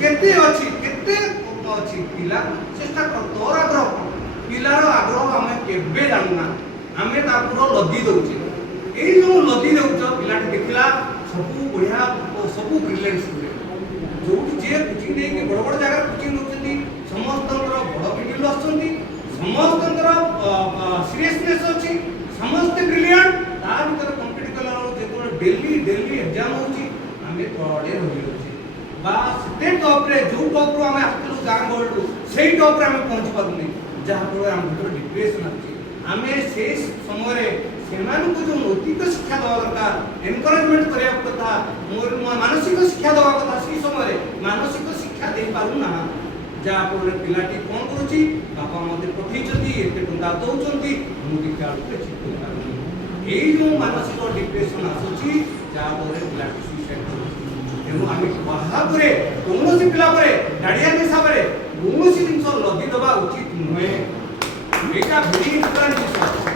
केते अछि केते अछि पिला चेष्टा कर तोर आग्रह पिलार आग्रह हमें केबे जानना हमें तापुरो लदी दउछि ए जो लदी दउछ पिलाटी देखिला सबु बढ़िया सबु ब्रिलियंट स्टूडेंट जो जे कोचिंग नै के बड़ बड़ जगह कोचिंग दउछथि समस्तंकर बड़ भिडियो आछथि समस्तंकर सीरियसनेस अछि समस्त ब्रिलियंट तार भीतर कंप्लीट कला जे डेली डेली एग्जाम होछि हमें तोड़े होई बा स्टेट टॉप रे जो टॉप रो हमें आस्ते गां गोल्ड सेही टॉप रे हमें पहुंच पाबुनी जहां पर हम भीतर डिप्रेशन अछि हमें से समय रे सेमान को जो नैतिक शिक्षा दवा दरकार एनकरेजमेंट करिया कथा मोर मानसिक शिक्षा दवा कथा से समय रे मानसिक शिक्षा दे पारु ना जा पर पिलाटी कोन करूची बापा मते पठै छथि एते टंका दउचंती मु देखा के चित पारु एई जो मानसिक डिप्रेशन आसुची जा पर पिलाटी सुसाइड करूची तेणु आम बाहापुरे कौन पिला गार्डियन हिसाब से कौन जिन लदी दबा उचित नुहे यहाँ भेरी इंपोर्टाट